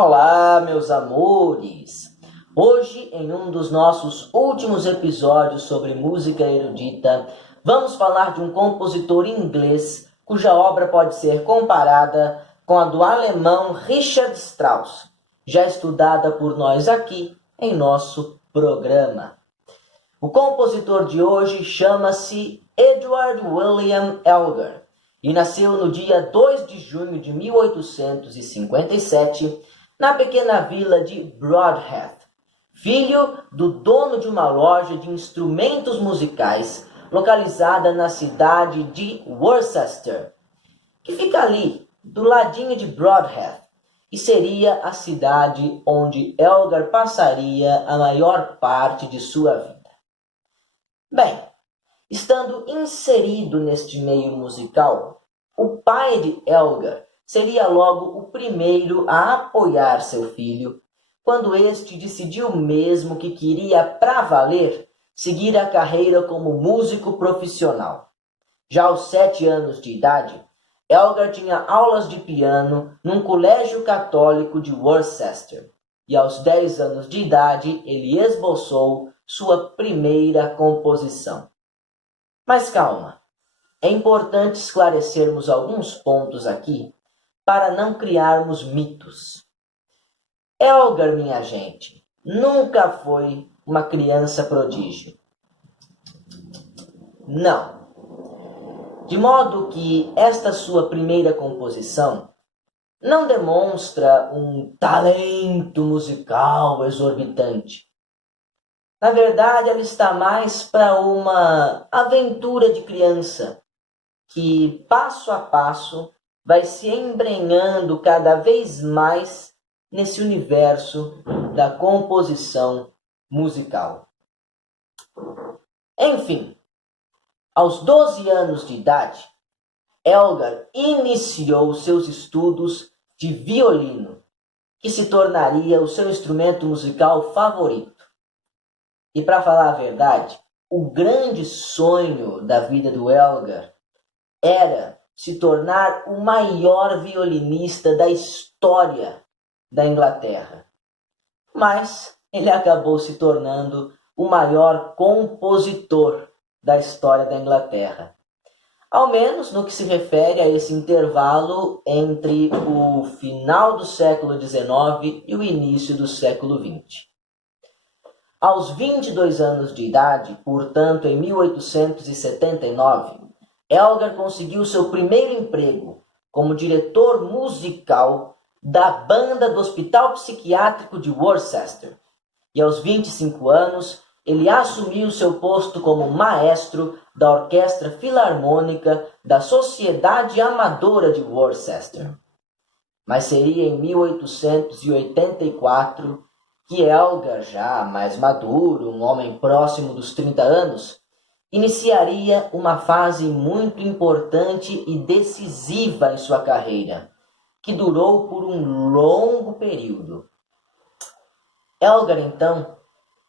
Olá, meus amores! Hoje, em um dos nossos últimos episódios sobre música erudita, vamos falar de um compositor inglês cuja obra pode ser comparada com a do alemão Richard Strauss, já estudada por nós aqui em nosso programa. O compositor de hoje chama-se Edward William Elgar e nasceu no dia 2 de junho de 1857 na pequena vila de Broadheath, filho do dono de uma loja de instrumentos musicais localizada na cidade de Worcester, que fica ali, do ladinho de Broadheath, e seria a cidade onde Elgar passaria a maior parte de sua vida. Bem, estando inserido neste meio musical, o pai de Elgar seria logo o primeiro a apoiar seu filho, quando este decidiu mesmo que queria, pra valer, seguir a carreira como músico profissional. Já aos 7 anos de idade, Elgar tinha aulas de piano num colégio católico de Worcester, e aos 10 anos de idade ele esboçou sua primeira composição. Mas calma, é importante esclarecermos alguns pontos aqui para não criarmos mitos. Elgar, minha gente, nunca foi uma criança prodígio. Não. De modo que esta sua primeira composição não demonstra um talento musical exorbitante. Na verdade, ela está mais para uma aventura de criança que, passo a passo, vai se embrenhando cada vez mais nesse universo da composição musical. Enfim, aos 12 anos de idade, Elgar iniciou seus estudos de violino, que se tornaria o seu instrumento musical favorito. E para falar a verdade, o grande sonho da vida do Elgar era se tornar o maior violinista da história da Inglaterra. Mas ele acabou se tornando o maior compositor da história da Inglaterra. Ao menos no que se refere a esse intervalo entre o final do século XIX e o início do século XX. Aos 22 anos de idade, portanto em 1879, Elgar conseguiu seu primeiro emprego como diretor musical da banda do Hospital Psiquiátrico de Worcester. E aos 25 anos, ele assumiu seu posto como maestro da Orquestra Filarmônica da Sociedade Amadora de Worcester. Mas seria em 1884 que Elgar, já mais maduro, um homem próximo dos 30 anos, iniciaria uma fase muito importante e decisiva em sua carreira, que durou por um longo período. Elgar, então,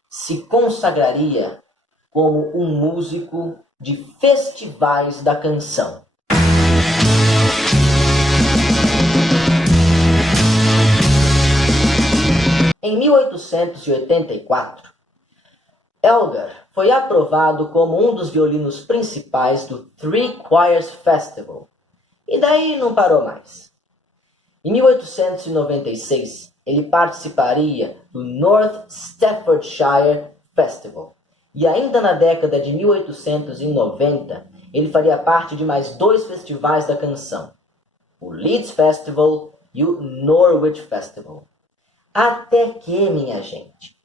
se consagraria como um músico de festivais da canção. Em 1884, Elgar foi aprovado como um dos violinos principais do Three Choirs Festival, e daí não parou mais. Em 1896, ele participaria do North Staffordshire Festival, e ainda na década de 1890, ele faria parte de mais 2 festivais da canção, o Leeds Festival e o Norwich Festival. Até que, minha gente,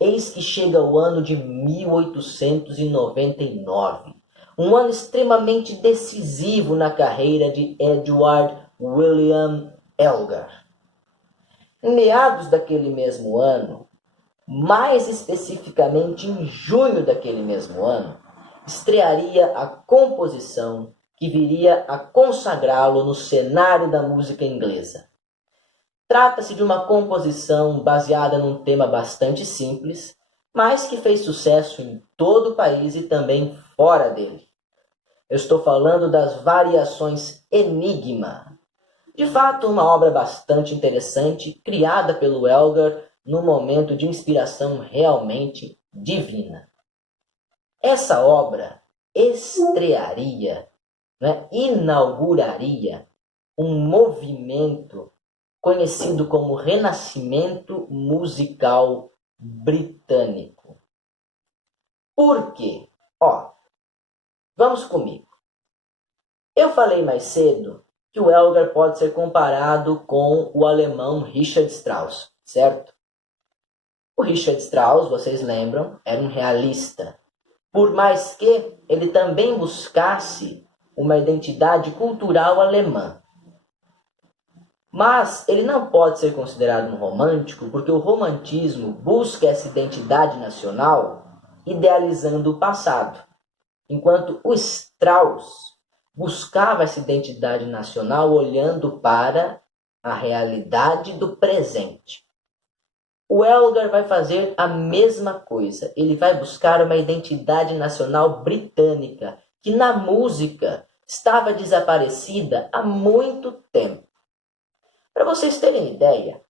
eis que chega o ano de 1899, um ano extremamente decisivo na carreira de Edward William Elgar. Em meados daquele mesmo ano, mais especificamente em junho daquele mesmo ano, estrearia a composição que viria a consagrá-lo no cenário da música inglesa. Trata-se de uma composição baseada num tema bastante simples, mas que fez sucesso em todo o país e também fora dele. Eu estou falando das variações Enigma, De fato, uma obra bastante interessante, criada pelo Elgar num momento de inspiração realmente divina. Essa obra estrearia, né, inauguraria um movimento conhecido como Renascimento Musical Britânico. Por quê? Vamos comigo. Eu falei mais cedo que o Elgar pode ser comparado com o alemão Richard Strauss, certo? O Richard Strauss, vocês lembram, era um realista. Por mais que ele também buscasse uma identidade cultural alemã. Mas ele não pode ser considerado um romântico, porque o romantismo busca essa identidade nacional idealizando o passado, enquanto o Strauss buscava essa identidade nacional olhando para a realidade do presente. O Elgar vai fazer a mesma coisa. Ele vai buscar uma identidade nacional britânica, que na música estava desaparecida há muito tempo. Para vocês terem ideia,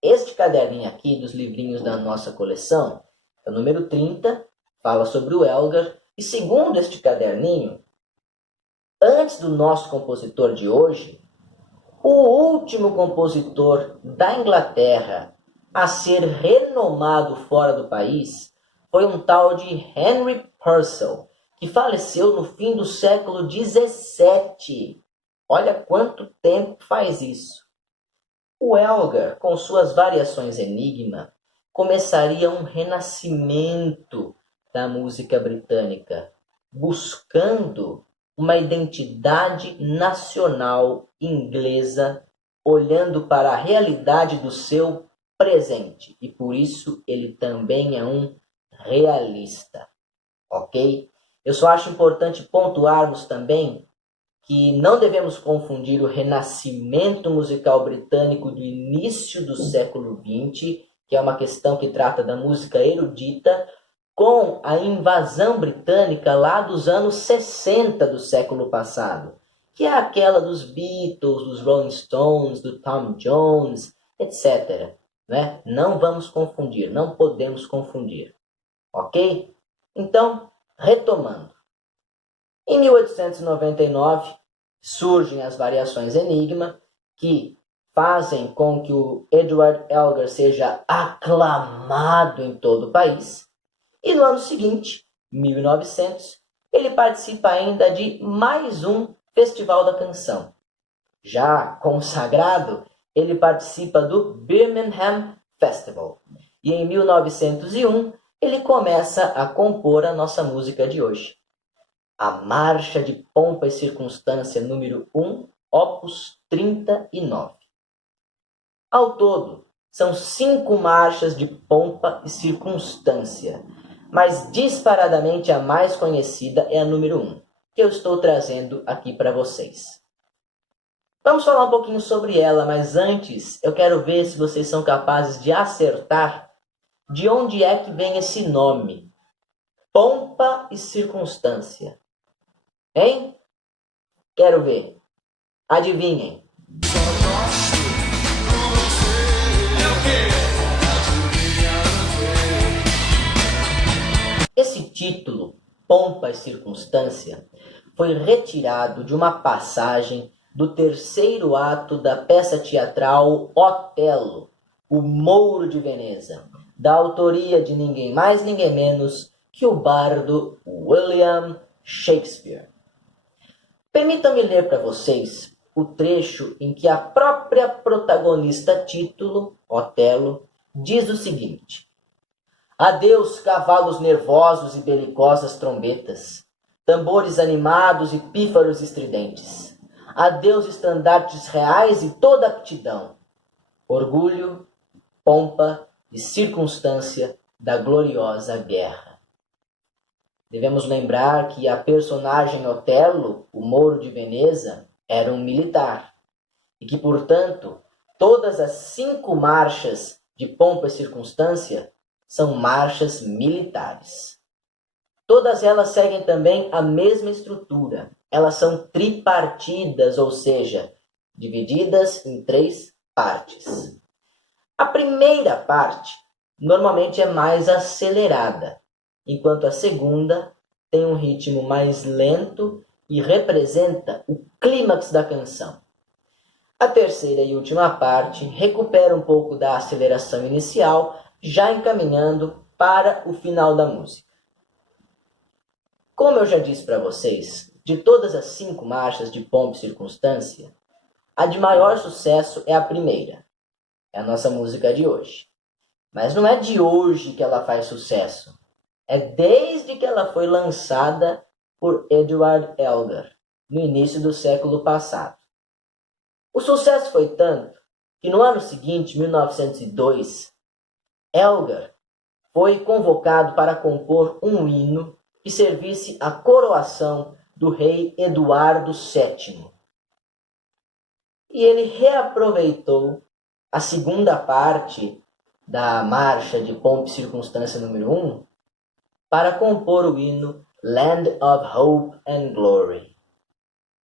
este caderninho aqui dos livrinhos da nossa coleção, é o número 30, fala sobre o Elgar, e segundo este caderninho, antes do nosso compositor de hoje, o último compositor da Inglaterra a ser renomado fora do país foi um tal de Henry Purcell, que faleceu no fim do século XVII. Olha quanto tempo faz isso. O Elgar, com suas variações Enigma, começaria um renascimento da música britânica, buscando uma identidade nacional inglesa, olhando para a realidade do seu presente. E por isso ele também é um realista, ok? Eu só acho importante pontuarmos também que não devemos confundir o renascimento musical britânico do início do século XX, que é uma questão que trata da música erudita, com a invasão britânica lá dos anos 60 do século passado, que é aquela dos Beatles, dos Rolling Stones, do Tom Jones, etc. Né? Não vamos confundir, não podemos confundir. Ok? Então, retomando. Em 1899, surgem as variações Enigma, que fazem com que o Edward Elgar seja aclamado em todo o país. E no ano seguinte, 1900, ele participa ainda de mais um Festival da Canção. Já consagrado, ele participa do Birmingham Festival. E em 1901, ele começa a compor a nossa música de hoje. A Marcha de Pompa e Circunstância número 1, opus 39. Ao todo, são 5 marchas de pompa e circunstância, mas disparadamente a mais conhecida é a número 1, que eu estou trazendo aqui para vocês. Vamos falar um pouquinho sobre ela, mas antes eu quero ver se vocês são capazes de acertar de onde é que vem esse nome. Pompa e circunstância. Hein? Quero ver. Adivinhem. Esse título, Pompa e Circunstância, foi retirado de uma passagem do terceiro ato da peça teatral Otelo, o Mouro de Veneza, da autoria de ninguém mais, ninguém menos que o bardo William Shakespeare. Permitam-me ler para vocês o trecho em que a própria protagonista título, Otelo, diz o seguinte: Adeus, cavalos nervosos e belicosas trombetas, tambores animados e pífaros estridentes. Adeus, estandartes reais e toda aptidão. Orgulho, pompa e circunstância da gloriosa guerra. Devemos lembrar que a personagem Otelo, o Mouro de Veneza, era um militar e que, portanto, todas as 5 marchas de pompa e circunstância são marchas militares. Todas elas seguem também a mesma estrutura. Elas são tripartidas, ou seja, divididas em 3 partes. A primeira parte normalmente é mais acelerada, enquanto a segunda tem um ritmo mais lento e representa o clímax da canção. A terceira e última parte recupera um pouco da aceleração inicial, já encaminhando para o final da música. Como eu já disse para vocês, de todas as 5 marchas de Pompa e Circunstância, a de maior sucesso é a primeira. É a nossa música de hoje. Mas não é de hoje que ela faz sucesso. É desde que ela foi lançada por Edward Elgar, no início do século passado. O sucesso foi tanto que no ano seguinte, 1902, Elgar foi convocado para compor um hino que servisse à coroação do rei Eduardo VII. E ele reaproveitou a segunda parte da marcha de Pompa e Circunstância número 1 para compor o hino Land of Hope and Glory,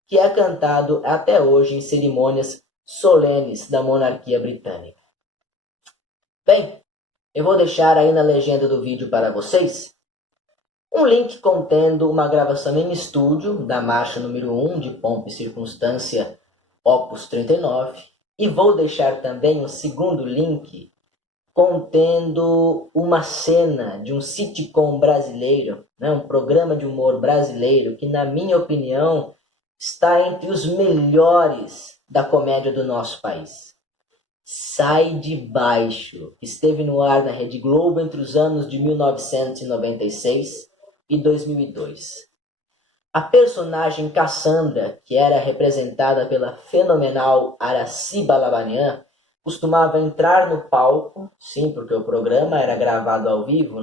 que é cantado até hoje em cerimônias solenes da monarquia britânica. Bem, eu vou deixar aí na legenda do vídeo para vocês um link contendo uma gravação em estúdio da marcha número 1 de Pompa e Circunstância, Opus 39, e vou deixar também um segundo link contendo uma cena de um sitcom brasileiro, um programa de humor brasileiro que, na minha opinião, está entre os melhores da comédia do nosso país. Sai de Baixo, que esteve no ar na Rede Globo entre os anos de 1996 e 2002. A personagem Cassandra, que era representada pela fenomenal Aracy Balabanian, costumava entrar no palco, sim, porque o programa era gravado ao vivo,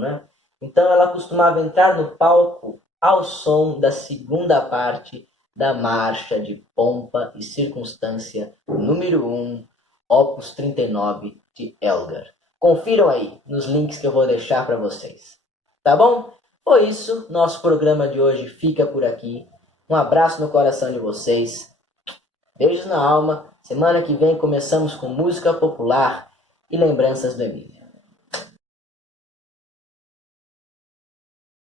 Então ela costumava entrar no palco ao som da segunda parte da marcha de Pompa e Circunstância número 1, Opus 39 de Elgar. Confiram aí nos links que eu vou deixar para vocês. Tá bom? Foi isso, nosso programa de hoje fica por aqui. Um abraço no coração de vocês. Beijos na alma. Semana que vem começamos com música popular e lembranças do Emílio.